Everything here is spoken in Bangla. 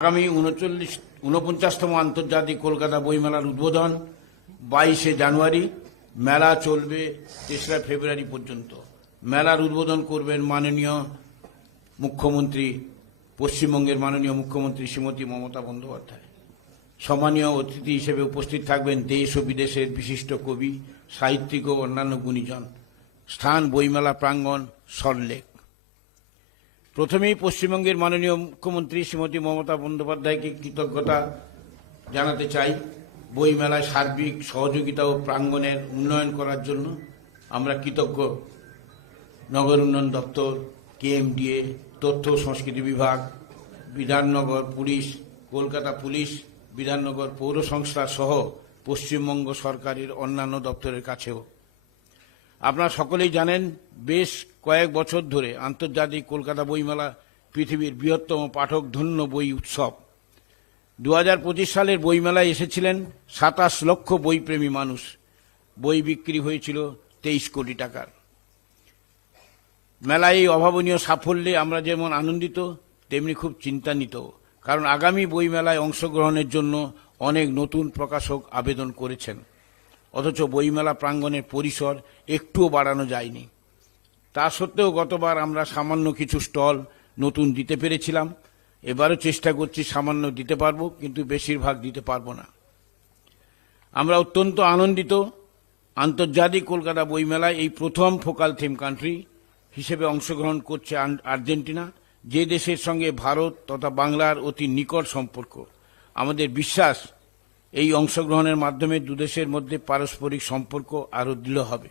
আগামী 49তম আন্তর্জাতিক কলকাতা বইমেলার উদ্বোধন 22শে জানুয়ারি। মেলা চলবে 3রা ফেব্রুয়ারি পর্যন্ত। মেলার উদ্বোধন করবেন মাননীয় মুখ্যমন্ত্রী, পশ্চিমবঙ্গের মাননীয় মুখ্যমন্ত্রী শ্রীমতী মমতা বন্দ্যোপাধ্যায়। সম্মানীয় অতিথি হিসেবে উপস্থিত থাকবেন দেশ ও বিদেশের বিশিষ্ট কবি, সাহিত্যিক ও অন্যান্য গুণীজন। স্থান বইমেলা প্রাঙ্গণ, সল্টলেক। প্রথমেই পশ্চিমবঙ্গের মাননীয় মুখ্যমন্ত্রী শ্রীমতী মমতা বন্দ্যোপাধ্যায়কে কৃতজ্ঞতা জানাতে চাই। বইমেলায় সার্বিক সহযোগিতা ও প্রাঙ্গণের উন্নয়ন করার জন্য আমরা কৃতজ্ঞ। নগর উন্নয়ন দপ্তর, কেএমডিএ, তথ্য ও সংস্কৃতি বিভাগ, বিধাননগর পুলিশ, কলকাতা পুলিশ, বিধাননগর পৌর সংস্থা সহ পশ্চিমবঙ্গ সরকারের অন্যান্য দপ্তরের কাছেও। আপনারা সকলেই জানেন, বেশ কয়েক বছর ধরে আন্তর্জাতিক কলকাতা বইমেলা পৃথিবীর বৃহত্তম পাঠকধন্য বই উৎসব। 2025 সালের বইমেলায় এসেছিলেন 27 লক্ষ বইপ্রেমী মানুষ। বই বিক্রি হয়েছিল 23 কোটি টাকার। মেলায় এই অভাবনীয় সাফল্যে আমরা যেমন আনন্দিত, তেমনি খুব চিন্তান্বিত। কারণ আগামী বইমেলায় অংশগ্রহণের জন্য অনেক নতুন প্রকাশক আবেদন করেছেন, অথচ বইমেলা প্রাঙ্গণের পরিসর একটুও বাড়ানো যায়নি। তা সত্ত্বেও গতবার আমরা সামান্য কিছু স্টল নতুন দিতে পেরেছিলাম। এবারও চেষ্টা করছি সামান্য দিতে পারবো, কিন্তু বেশিরভাগ দিতে পারবো না। আমরা অত্যন্ত আনন্দিত, আন্তর্জাতিক কলকাতা বইমেলায় এই প্রথম ফোকাল থিম কান্ট্রি হিসেবে অংশগ্রহণ করছে আর্জেন্টিনা, যে দেশের সঙ্গে ভারত তথা বাংলার অতি নিকট সম্পর্ক। আমাদের বিশ্বাস, এই অংশগ্রহণের মাধ্যমে দুদেশের মধ্যে পারস্পরিক সম্পর্ক আরও দৃঢ় হবে।